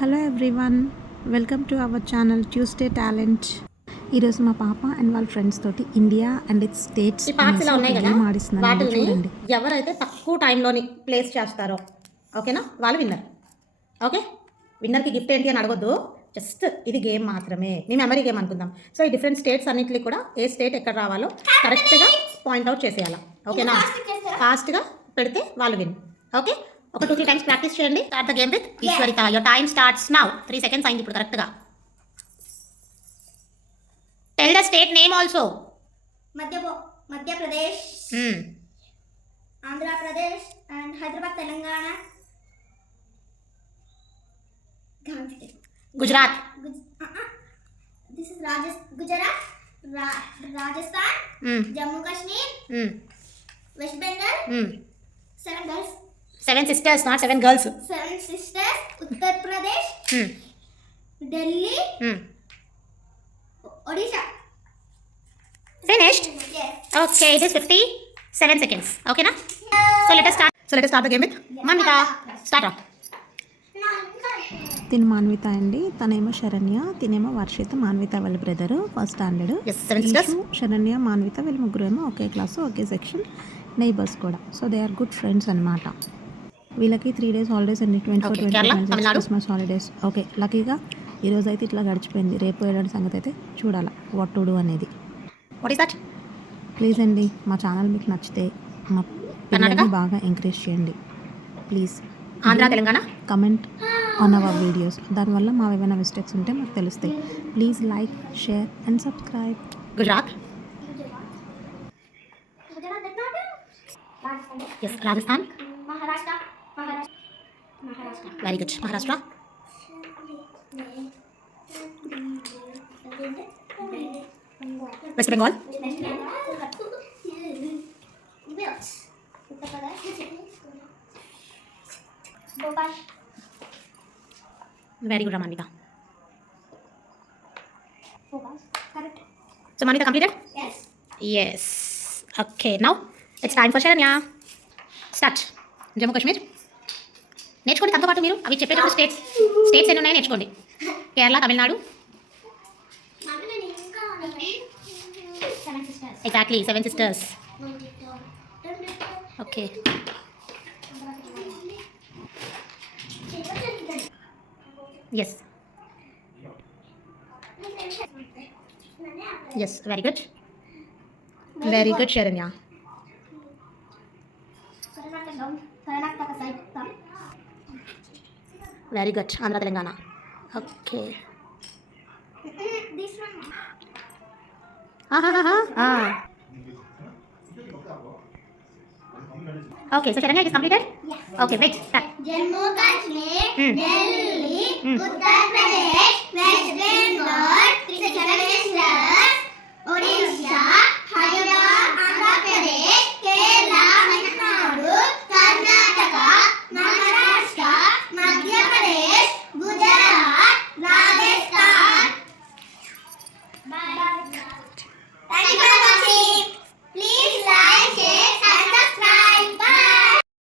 Hello everyone, welcome to our channel Tuesday talent. ఈరోజు మా పాప అండ్ వాళ్ళ ఫ్రెండ్స్ తోటి India and it's states game ఆడిస్తున్నాను. చూడండి, ఎవరైతే తక్కువ టైంలోని ప్లేస్ చేస్తారో ఓకేనా వాళ్ళు విన్నర్. ఓకే, విన్నర్కి గిఫ్ట్ ఏంటి అని అడగొద్దు, జస్ట్ ఇది గేమ్ మాత్రమే, మీ మెమరీ గేమ్ అనుకుందాం. సో ఈ డిఫరెంట్ స్టేట్స్ అన్నింటికి కూడా ఏ స్టేట్ ఎక్కడ రావాలో కరెక్ట్గా పాయింట్అవుట్ చేసేయాలి. ఓకేనా, ఫాస్ట్గా పెడితే వాళ్ళు విన్. ఓకే, ఒక 2-3 టైమ్స్ ప్రాక్టీస్ చేయండి. Start the game with Eshwaritha. Your time starts now. 3 seconds అయింది ఇప్పుడు కరెక్ట్గా. Tell the state name also. Madhya Pradesh, Andhra Pradesh and Hyderabad, Telangana, Gujarat. This is Gujarat, Rajasthan, Jammu Kashmir, West Bengal. 7 girls. 7 sisters, not 7 girls. 7 sisters. Uttar Pradesh, Delhi, Odisha. Finished? Yes. Okay, it is 57 seconds. Okay na? So let us start the game with Manvita. Start off. తిను మాన్విత అండి, తనేమో శరణ్య, తినేమో వర్షిత్. మాన్విత వాళ్ళ brother, first standard. Yes, 7 sisters. Saranya, Manvitha వీళ్ళు ముగ్గురు ఏమో ఒకే class, ఒకే సెక్షన్, నైబర్స్ కూడా. So they are good friends అనమాట. వీళ్ళకి 3 days హాలిడేస్ అండి, 24 క్రిస్మస్ హాలిడేస్. ఓకే, లక్కీగా ఈరోజు అయితే ఇట్లా గడిచిపోయింది. రేపు ఏడాది సంగతి అయితే చూడాలా, వాట్ టు డూ అనేది. What is that? ప్లీజ్ అండి, మా ఛానల్ మీకు నచ్చితే మా పిల్లల్ని బాగా ఎంకరేజ్ చేయండి ప్లీజ్. Andhra, Telangana. Comment on our videos, దానివల్ల మా ఏమైనా మిస్టేక్స్ ఉంటే మాకు తెలుస్తాయి. Please like, share and subscribe. Gujarat. Yes, Rajasthan. Maharashtra. Very good. Maharashtra. West Bengal. Bhopal. Very good, Ramanvita. Correct. So Manvita completed? Yes. Yes. Okay, now it's time for Sharanya. Start. Jammu కాశ్మీర్ నేర్చుకోండి తనతో పాటు. మీరు అవి చెప్పేటప్పుడు స్టేట్స్ ఎన్ని ఉన్నాయో నేర్చుకోండి. Kerala, Tamil Nadu. Exactly 7 sisters. Okay, yes yes, very good Saranya. Karnataka side. Very good Andhra, Telangana. Okay, This one. Okay, so Saranya, it is completed. Okay, wait, start. Jammu Kashmir, Delhi, Uttar Pradesh, West Bengal, 7 sisters,